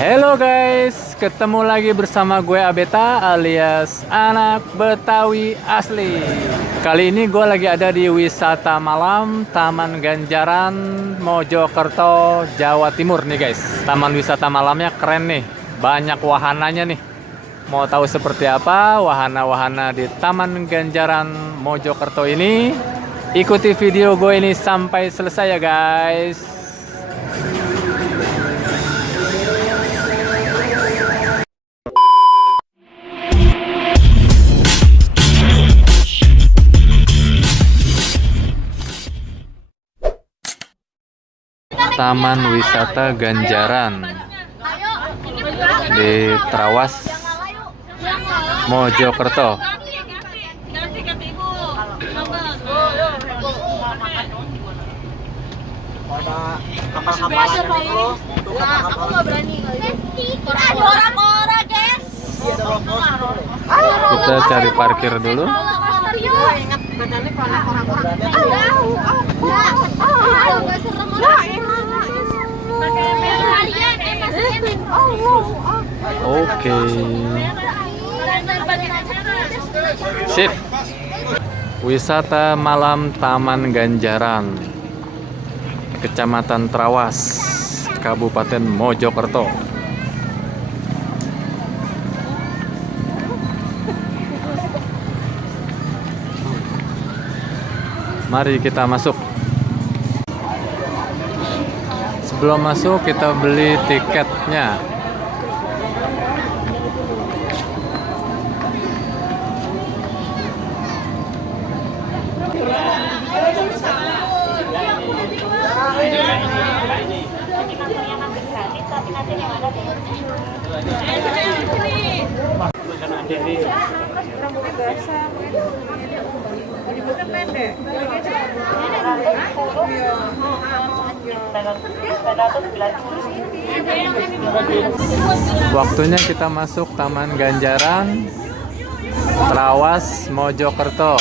Halo guys, ketemu lagi bersama gue Abeta alias anak Betawi asli. Kali ini gue lagi ada di wisata malam Taman Ganjaran, Mojokerto, Jawa Timur nih guys. Taman wisata malamnya keren nih, banyak wahananya nih. Mau tahu seperti apa wahana-wahana di Taman Ganjaran, Mojokerto ini? Ikuti video gue ini sampai selesai ya guys. Taman Wisata Ganjaran di Trawas, Mojokerto. Aku nggak berani Kita cari parkir dulu. Oke. Sip. Wisata malam Taman Ganjaran, Kecamatan Trawas, Kabupaten Mojokerto. Mari kita masuk. Sebelum masuk kita beli tiketnya. Waktunya kita masuk Taman Ganjaran, Trawas, Mojokerto.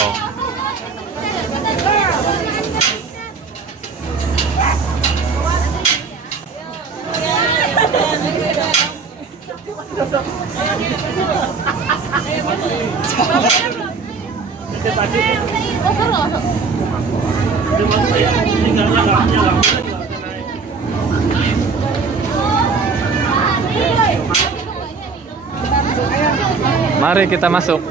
Mari kita masuk.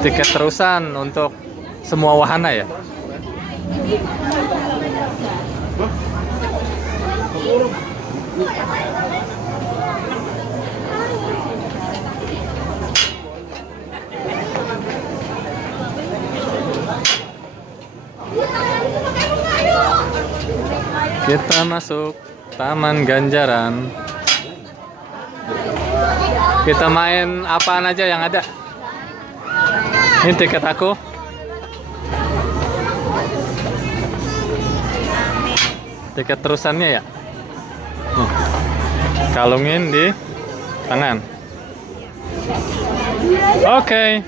Tiket terusan untuk semua wahana ya. Kita masuk Taman Ganjaran. Kita main apaan aja yang ada. Ini tiket aku. Tiket terusannya ya. Kalungin di tangan. Oke.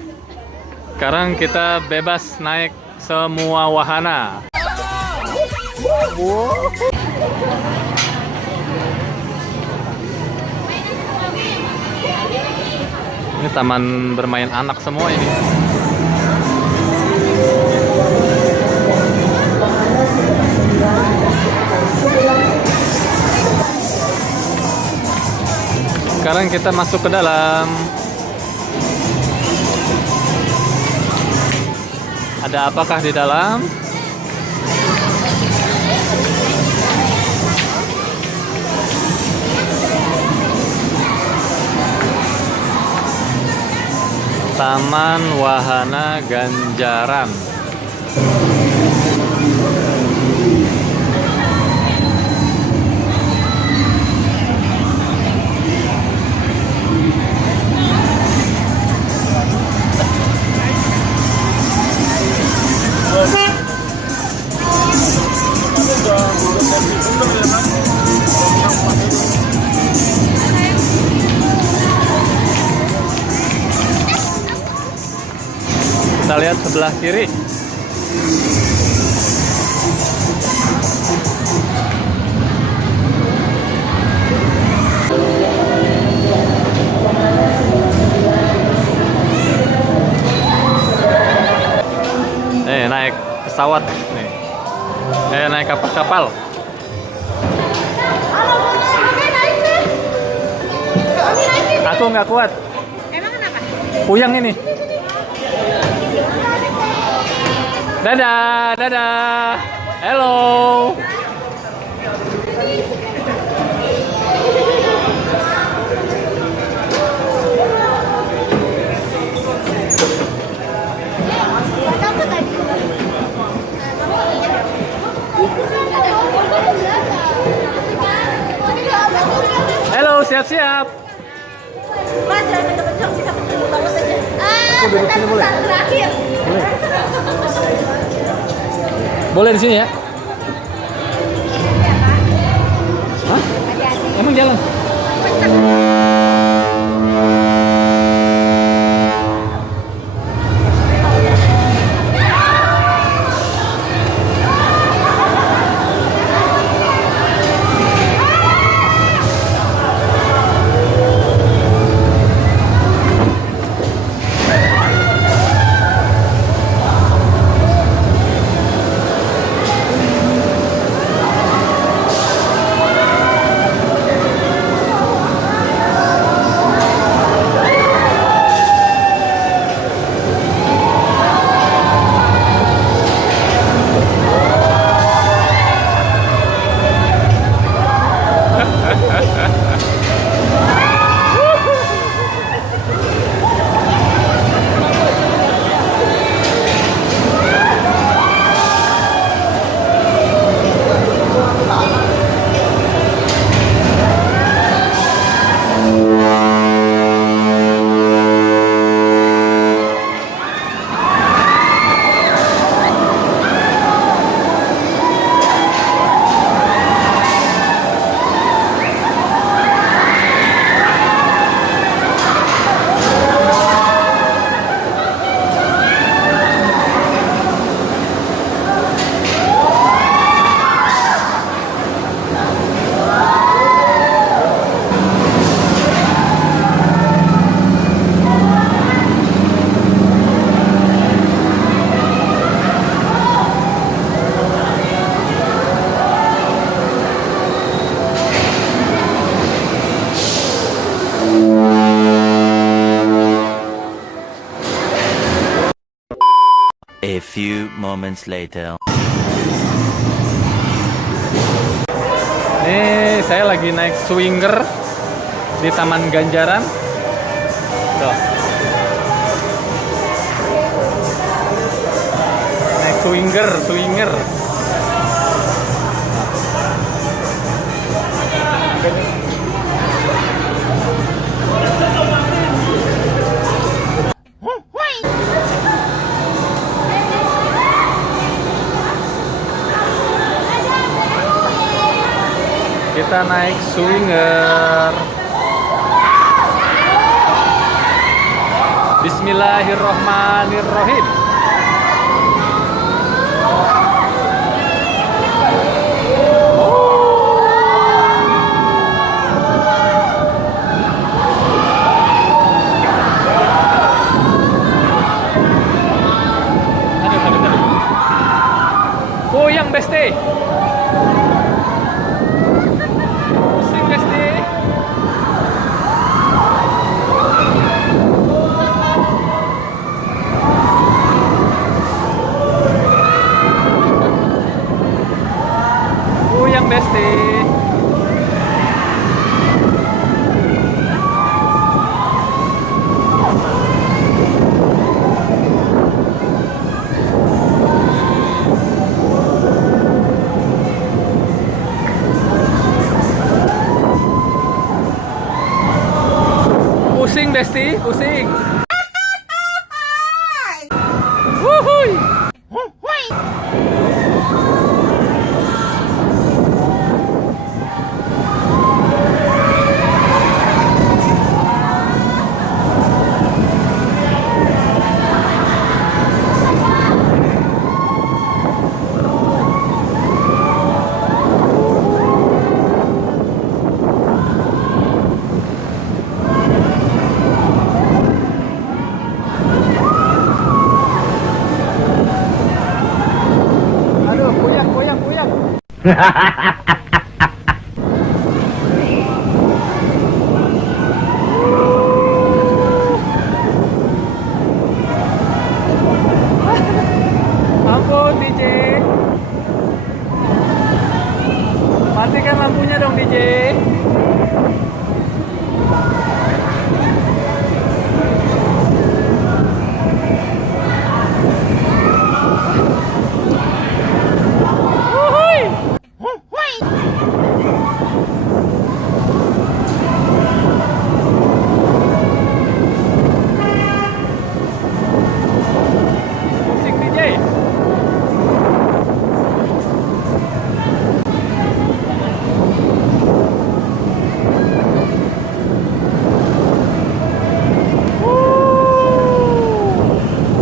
Sekarang kita bebas naik semua wahana. Ini taman bermain anak semua ini. Sekarang kita masuk ke dalam. Ada apakah di dalam? Taman Wahana Ganjaran. Kita lihat sebelah kiri. pesawat nih. Naik kapal. Aku nggak kuat. Emang kenapa? Puyeng ini. Dadah. Hello. Halo, siap-siap. Mas, jangan kenceng-kenceng, bisa ketemu banget aja. Aku duduk sini boleh? Terakhir. Boleh di sini ya? Hah? Emang jalan? A few moments later. Nih, saya lagi naik swinger di Taman Ganjaran. Tuh. Naik swinger. Kita naik swinger. Bismillahirrohmanirrohim. Aduh. Goyang besti. Pusing besti. Goyang besti. Pusing besti, pusing. Wuhui. Ampun DJ. Matikan lampunya dong DJ. Musik DJ.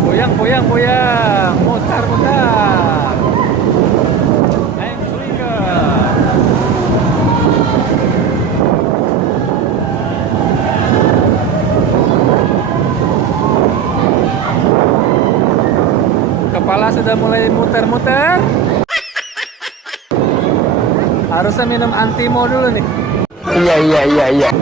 Goyang, goyang, goyang. Mutar, mutar. I'm swinger. Kepala sudah mulai muter-muter. Harusnya minum antimo dulu nih. Iya.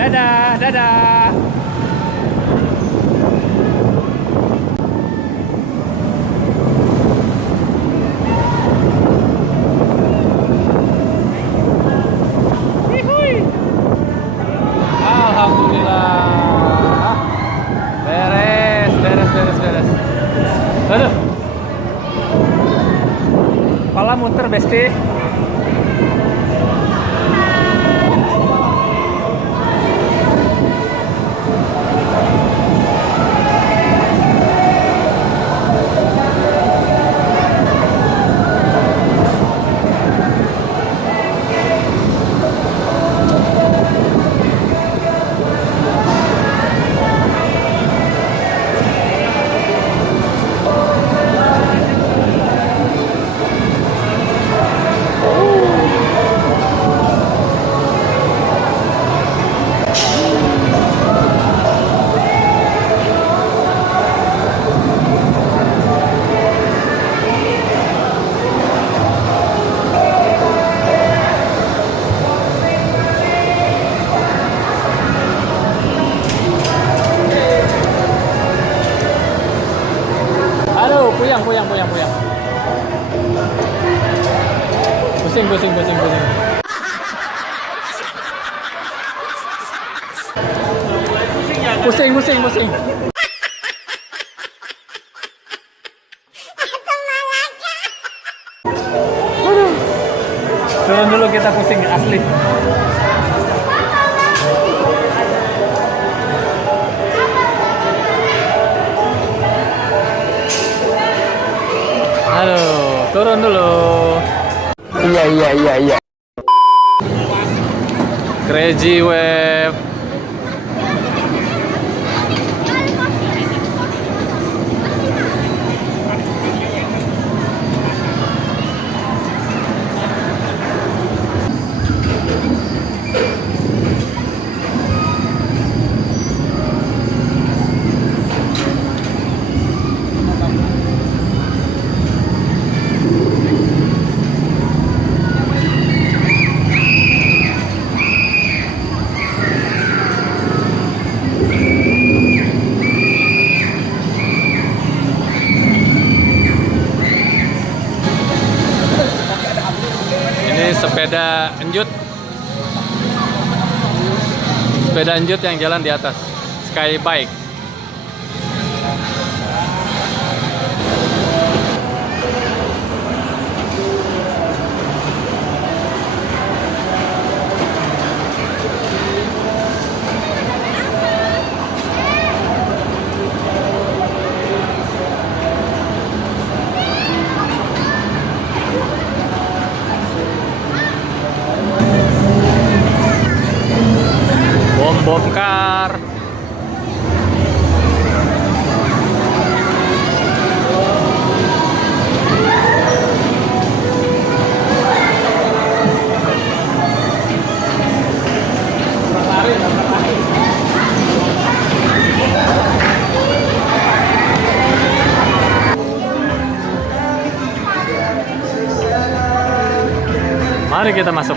Dadah, dadah. Hihui. Alhamdulillah. Beres. Aduh. Kepala muter, Besti. Aduh, puyang. Pusing. Pusing. Aduh. Turun dulu, kita pusing asli. Aduh, turun dulu. Iya. Crazy Wave. Sepeda enjut yang jalan di atas, sky bike. Bongkar. Mari kita masuk.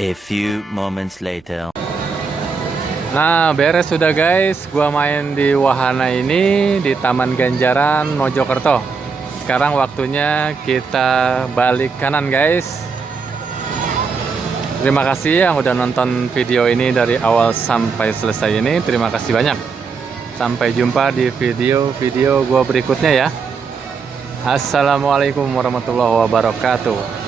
A few moments later. Nah, beres sudah guys. Gua main di wahana ini di Taman Ganjaran Mojokerto. Sekarang waktunya kita balik kanan guys. Terima kasih yang udah nonton video ini dari awal sampai selesai ini. Terima kasih banyak. Sampai jumpa di video-video gua berikutnya ya. Assalamualaikum warahmatullahi wabarakatuh.